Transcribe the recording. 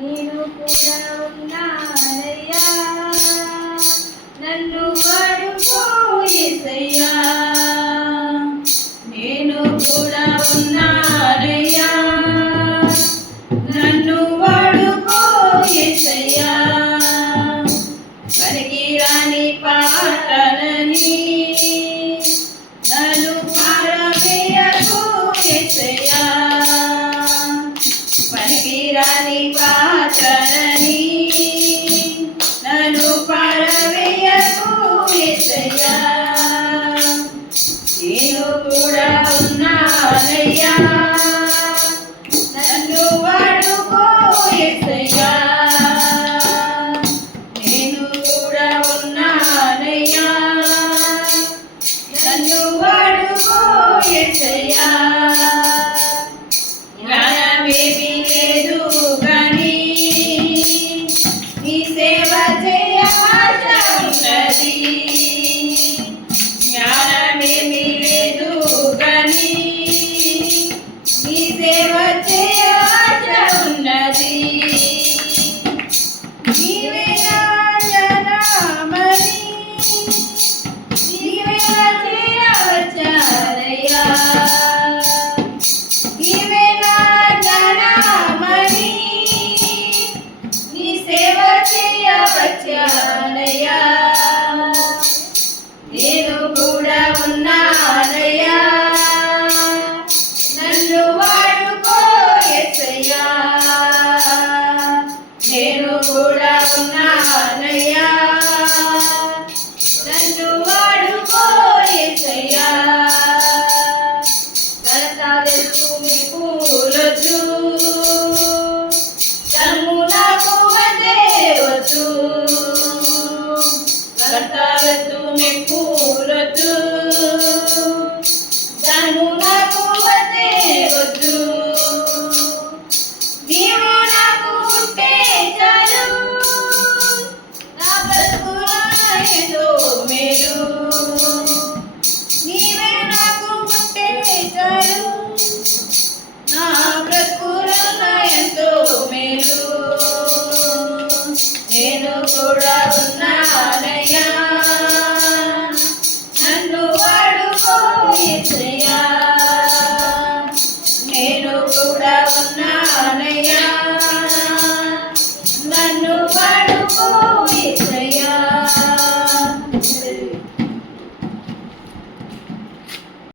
నేను కూడా ఉన్నానయ్యా, నన్ను వాడుకో యేసయ్యా. నేను కూడా ఉన్నానయ్యా, నన్ను వాడుకో యేసయ్యా. పనికిరాని పాటలని నన్ను పారవేయకు యేసయ్యా. పనికిరాని పాటలని నన్ను పారవేయకు యేసయ్యా. నేను కూడా ఉన్నానయ్యా, నన్ను వాడుకో యేసయ్యా. నేను కూడా ఉన్నానయ్యా, నన్ను వాడుకో యేసయ్యా. జ్ఞానమేమీ లేదు కానీ నీ సేవ చేయ ఆశ ఉన్నది. జ్ఞానమేమీ లేదు కానీ నీ సేవ చేయ ఆశ ఉన్నది. నీవే నా జనమని నీవే నా చేయవచ్చానయ్యా. నీవే నా జనమని నీ సేవ చేయవచ్చానయ్యా. నేను కూడా ఉన్నానయ్యా, నన్ను వాడుకో యేసయ్యా. నేను కూడా ఉన్నానయ్యా, నన్ను వాడుకో యేసయ్యా. గలతాలెత్తు మీ పూలొద్దు, తమ్ము నాకు వదేవద్దు. గలతాలెత్తు మీ పూలొద్దు, తమ్ము నాకు వదేవద్దు. నీవు నాకు ఉంటే చాలు, నా బ్రతుకులో ఎంతో మేలు. నీవే నాకు ఉంటే చాలు, నా బ్రతుకులో ఎంతో మేలు. నేను కూడా ఉన్నానయ్యా, నన్ను వాడుకో యేసయ్యా. నేను కూడా ఉన్నానయ్యా,